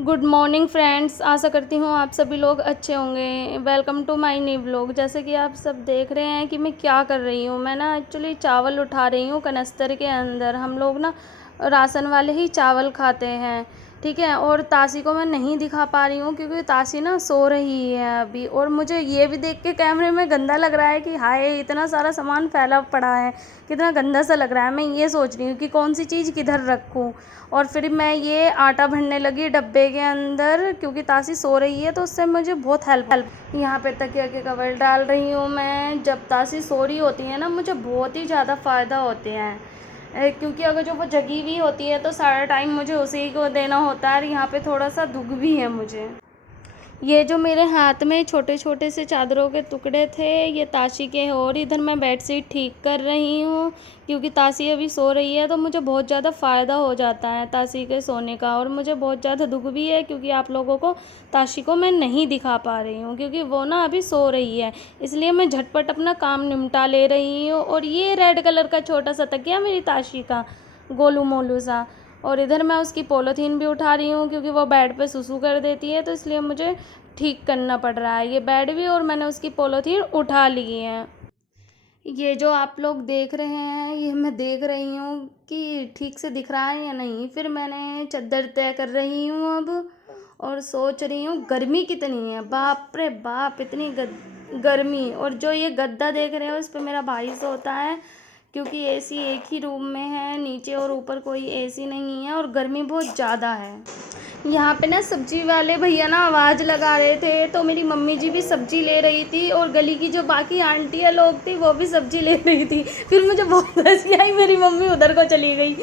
Good morning friends. आशा करती हूँ आप सभी लोग अच्छे होंगे। Welcome to my new vlog. जैसे कि आप सब देख रहे हैं कि मैं क्या कर रही हूँ। मैं ना एक्चुअली चावल उठा रही हूँ कनस्तर के अंदर। हम लोग ना राशन वाले ही चावल खाते हैं, ठीक है। और तासी को मैं नहीं दिखा पा रही हूँ क्योंकि तासी ना सो रही है अभी। और मुझे ये भी देख के कैमरे में गंदा लग रहा है कि हाय इतना सारा सामान फैला पड़ा है, कितना गंदा सा लग रहा है। मैं ये सोच रही हूँ कि कौन सी चीज़ किधर रखूँ। और फिर मैं ये आटा भरने लगी डब्बे के अंदर क्योंकि तासी सो रही है तो उससे मुझे बहुत हेल्प। यहाँ पे तकिया के कवर डाल रही हूँ मैं। जब तासी सो रही होती है ना मुझे बहुत ही ज़्यादा फ़ायदा होते हैं, क्योंकि अगर जो वो जगी हुई होती है तो सारा टाइम मुझे उसी को देना होता है। और यहाँ पे थोड़ा सा दुख भी है मुझे। ये जो मेरे हाथ में छोटे छोटे से चादरों के टुकड़े थे ये ताशी के हैं। और इधर मैं बेडशीट ठीक कर रही हूँ क्योंकि ताशी अभी सो रही है तो मुझे बहुत ज़्यादा फ़ायदा हो जाता है ताशी के सोने का। और मुझे बहुत ज़्यादा दुख भी है क्योंकि आप लोगों को ताशी को मैं नहीं दिखा पा रही हूँ क्योंकि वो ना अभी सो रही है, इसलिए मैं झटपट अपना काम निपटा ले रही हूँ। और ये रेड कलर का छोटा सा तकिया मेरी ताशी का, गोलू मोलू सा। और इधर मैं उसकी पॉलीथीन भी उठा रही हूँ क्योंकि वो बेड पे सुसु कर देती है तो इसलिए मुझे ठीक करना पड़ रहा है ये बेड भी। और मैंने उसकी पॉलीथीन उठा ली है। ये जो आप लोग देख रहे हैं ये मैं देख रही हूँ कि ठीक से दिख रहा है या नहीं। फिर मैंने चादर तय कर रही हूँ अब। और सोच रही हूँ गर्मी कितनी है, बाप रे बाप इतनी गर्मी। और जो ये गद्दा देख रहे हो इस पे मेरा भाई सोता है क्योंकि एसी एक ही रूम में है, नीचे और ऊपर कोई एसी नहीं है और गर्मी बहुत ज़्यादा है। यहाँ पे ना सब्जी वाले भैया ना आवाज़ लगा रहे थे तो मेरी मम्मी जी भी सब्जी ले रही थी और गली की जो बाकी आंटियाँ लोग थी वो भी सब्जी ले रही थी। फिर मुझे बहुत हंसी आई, मेरी मम्मी उधर को चली गई।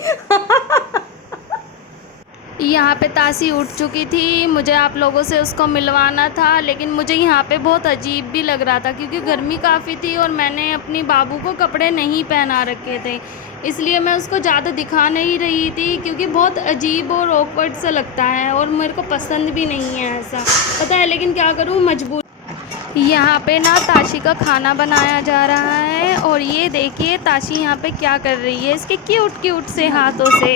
यहाँ पे तासी उठ चुकी थी, मुझे आप लोगों से उसको मिलवाना था। लेकिन मुझे यहाँ पे बहुत अजीब भी लग रहा था क्योंकि गर्मी काफ़ी थी और मैंने अपनी बाबू को कपड़े नहीं पहना रखे थे, इसलिए मैं उसको ज़्यादा दिखा नहीं रही थी क्योंकि बहुत अजीब और ऑकवर्ड सा लगता है और मेरे को पसंद भी नहीं है ऐसा, पता है। लेकिन क्या करूँ, मजबूर। यहाँ पे ना ताशी का खाना बनाया जा रहा है और ये देखिए ताशी यहाँ पे क्या कर रही है इसके क्यूट क्यूट से हाथों से,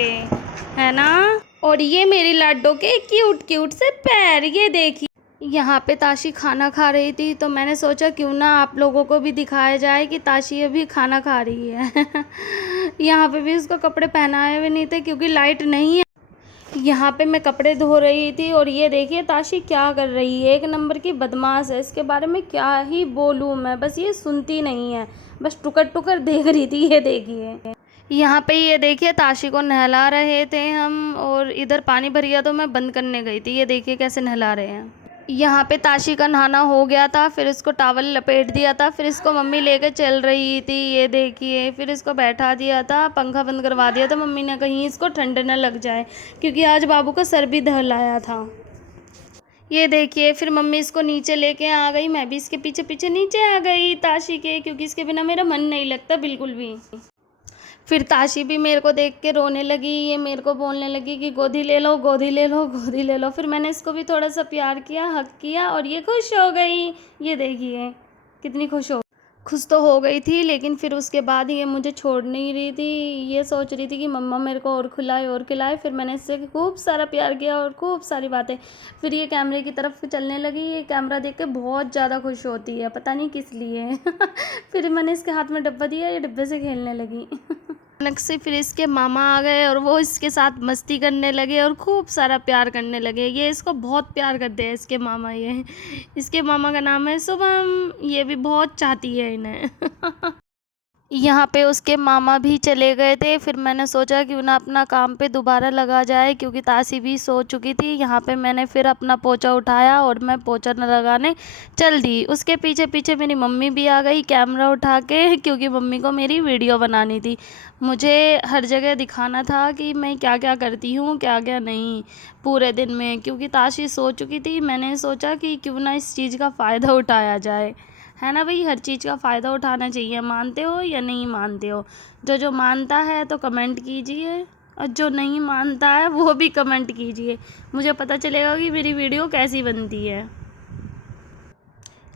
है ना। और ये मेरी लाडो के क्यूट क्यूट से पैर, ये देखिए। यहाँ पे ताशी खाना खा रही थी तो मैंने सोचा क्यों ना आप लोगों को भी दिखाया जाए कि ताशी अभी खाना खा रही है। यहाँ पे भी उसको कपड़े पहनाए हुए नहीं थे क्योंकि लाइट नहीं है। यहाँ पे मैं कपड़े धो रही थी और ये देखिए ताशी क्या कर रही है, एक नंबर की बदमाश है। इसके बारे में क्या ही बोलूँ मैं, बस ये सुनती नहीं है, बस टुकर टुकर देख रही थी। ये देखिए यहाँ पे, ये देखिए ताशी को नहला रहे थे हम और इधर पानी भर गया तो मैं बंद करने गई थी। ये देखिए कैसे नहला रहे हैं। यहाँ पे ताशी का नहाना हो गया था, फिर इसको टॉवल लपेट दिया था, फिर इसको मम्मी लेके चल रही थी। ये देखिए फिर इसको बैठा दिया था, पंखा बंद करवा दिया था मम्मी ने कहीं इसको ठंड न लग जाए क्योंकि आज बाबू का सर भी दहलाया था। ये देखिए फिर मम्मी इसको नीचे लेके आ गई, मैं भी इसके पीछे पीछे नीचे आ गई ताशी के, क्योंकि इसके बिना मेरा मन नहीं लगता बिल्कुल भी। फिर ताशी भी मेरे को देख के रोने लगी, ये मेरे को बोलने लगी कि गोदी ले लो गोदी ले लो गोदी ले लो। फिर मैंने इसको भी थोड़ा सा प्यार किया, हक किया और ये खुश हो गई। ये देखिए कितनी खुश तो हो गई थी। लेकिन फिर उसके बाद ये मुझे छोड़ नहीं रही थी, ये सोच रही थी कि मम्मा मेरे को और खिलाए और खिलाए। फिर मैंने इससे खूब सारा प्यार किया और खूब सारी बातें। फिर ये कैमरे की तरफ चलने लगी, ये कैमरा देख के बहुत ज़्यादा खुश होती है, पता नहीं किस लिए। फिर मैंने इसके हाथ में डब्बा दिया, ये डब्बे से खेलने लगी। अचानक से फिर इसके मामा आ गए और वो इसके साथ मस्ती करने लगे और खूब सारा प्यार करने लगे। ये इसको बहुत प्यार करते हैं इसके मामा। ये इसके मामा का नाम है शुभम, ये भी बहुत चाहती है इन्हें। यहाँ पे उसके मामा भी चले गए थे, फिर मैंने सोचा कि उन्हें अपना काम पे दोबारा लगा जाए क्योंकि ताशी भी सो चुकी थी। यहाँ पे मैंने फिर अपना पोछा उठाया और मैं पोछा न लगाने चल दी। उसके पीछे पीछे मेरी मम्मी भी आ गई कैमरा उठा के, क्योंकि मम्मी को मेरी वीडियो बनानी थी। मुझे हर जगह दिखाना था कि मैं क्या क्या करती हूँ क्या क्या नहीं पूरे दिन में, क्योंकि ताशी सो चुकी थी। मैंने सोचा कि क्यों ना इस चीज़ का फ़ायदा उठाया जाए, है ना भाई। हर चीज़ का फ़ायदा उठाना चाहिए, मानते हो या नहीं मानते हो। जो मानता है तो कमेंट कीजिए और जो नहीं मानता है वो भी कमेंट कीजिए, मुझे पता चलेगा कि मेरी वीडियो कैसी बनती है।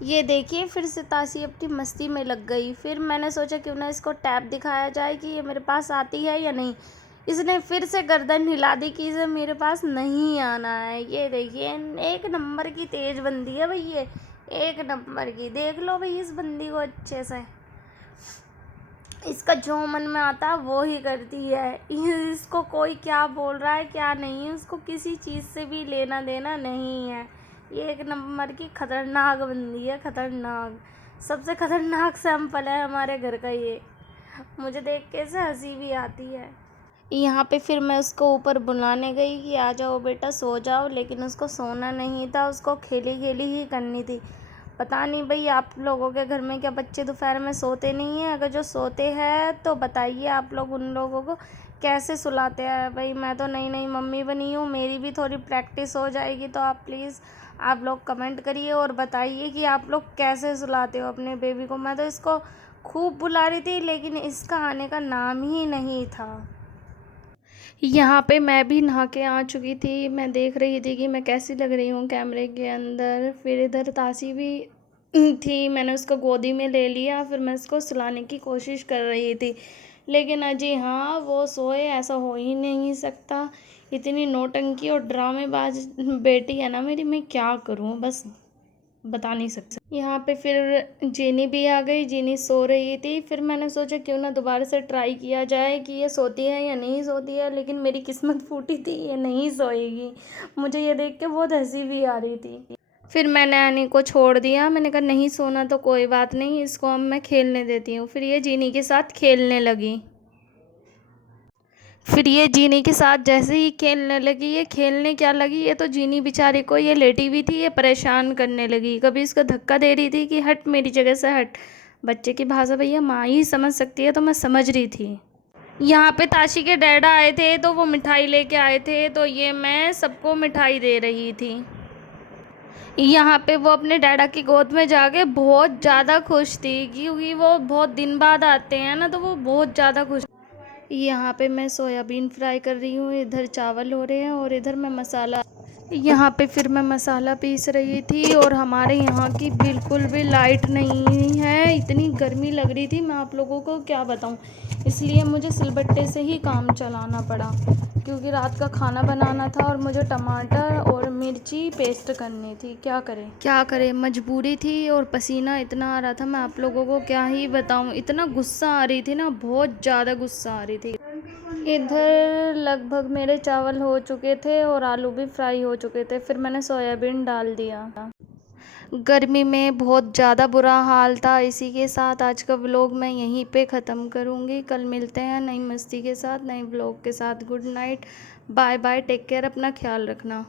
ये देखिए फिर से ताशी अपनी मस्ती में लग गई। फिर मैंने सोचा क्यों ना इसको टैब दिखाया जाए कि ये मेरे पास आती है या नहीं। इसने फिर से गर्दन हिला दी कि इसे मेरे पास नहीं आना है। ये देखिए, एक नंबर की तेज बंदी है भाई, ये एक नंबर की। देख लो भाई इस बंदी को अच्छे से, इसका जो मन में आता है वो ही करती है। इसको कोई क्या बोल रहा है क्या नहीं, उसको किसी चीज़ से भी लेना देना नहीं है। ये एक नंबर की खतरनाक बंदी है, खतरनाक। सबसे खतरनाक सैंपल है हमारे घर का ये। मुझे देख के ऐसे हंसी भी आती है। यहाँ पे फिर मैं उसको ऊपर बुलाने गई कि आ जाओ बेटा सो जाओ, लेकिन उसको सोना नहीं था, उसको खेली खेली ही करनी थी। पता नहीं भाई आप लोगों के घर में क्या बच्चे दोपहर में सोते नहीं हैं? अगर जो सोते हैं तो बताइए आप लोग उन लोगों को कैसे सुलाते हैं। भाई मैं तो नई नई मम्मी बनी हूँ, मेरी भी थोड़ी प्रैक्टिस हो जाएगी, तो आप प्लीज़ आप लोग कमेंट करिए और बताइए कि आप लोग कैसे सुलाते हो अपने बेबी को। मैं तो इसको खूब बुला रही थी, लेकिन इसका आने का नाम ही नहीं था। यहाँ पे मैं भी नहा के आ चुकी थी। मैं देख रही थी कि मैं कैसी लग रही हूँ कैमरे के अंदर। फिर इधर तासी भी थी, मैंने उसको गोदी में ले लिया। फिर मैं उसको सुलाने की कोशिश कर रही थी, लेकिन अजी हाँ वो सोए ऐसा हो ही नहीं सकता। इतनी नौटंकी और ड्रामेबाज बेटी है ना मेरी, मैं क्या करूँ बस बता नहीं सकती। यहाँ पे फिर जीनी भी आ गई, जीनी सो रही थी। फिर मैंने सोचा क्यों ना दोबारा से ट्राई किया जाए कि ये सोती है या नहीं सोती है, लेकिन मेरी किस्मत फूटी थी, ये नहीं सोएगी। मुझे ये देख के बहुत हंसी भी आ रही थी। फिर मैंने एनी को छोड़ दिया, मैंने कहा नहीं सोना तो कोई बात नहीं, इसको अब मैं खेलने देती हूँ। फिर ये जीनी के साथ खेलने लगी। फिर ये जीनी के साथ जैसे ही खेलने लगी, ये खेलने क्या लगी, ये तो जीनी बेचारी को, ये लेटी हुई थी, ये परेशान करने लगी। कभी इसको धक्का दे रही थी कि हट मेरी जगह से हट। बच्चे की भाषा भैया माँ ही समझ सकती है, तो मैं समझ रही थी। यहाँ पे ताशी के डैडा आए थे तो वो मिठाई लेके आए थे, तो ये मैं सबको मिठाई दे रही थी। यहाँ पे वो अपने डैडा की गोद में जाके बहुत ज़्यादा खुश थी, क्योंकि वो बहुत दिन बाद आते हैं ना, तो वो बहुत ज़्यादा खुश। यहाँ पे मैं सोयाबीन फ्राई कर रही हूँ, इधर चावल हो रहे हैं और इधर मैं मसाला, यहाँ पे फिर मैं मसाला पीस रही थी। और हमारे यहाँ की बिल्कुल भी लाइट नहीं है, इतनी गर्मी लग रही थी, मैं आप लोगों को क्या बताऊँ। इसलिए मुझे सिलबट्टे से ही काम चलाना पड़ा, क्योंकि रात का खाना बनाना था और मुझे टमाटर और मिर्ची पेस्ट करनी थी। क्या करें, मजबूरी थी। और पसीना इतना आ रहा था, मैं आप लोगों को क्या ही बताऊँ। इतना गुस्सा आ रही थी ना, बहुत ज़्यादा गुस्सा आ रही थी। इधर लगभग मेरे चावल हो चुके थे और आलू भी फ्राई हो चुके थे। फिर मैंने सोयाबीन डाल दिया। गर्मी में बहुत ज़्यादा बुरा हाल था। इसी के साथ आज का व्लॉग मैं यहीं पे ख़त्म करूँगी। कल मिलते हैं नई मस्ती के साथ, नई व्लॉग के साथ। Good night, bye bye, take care, अपना ख्याल रखना।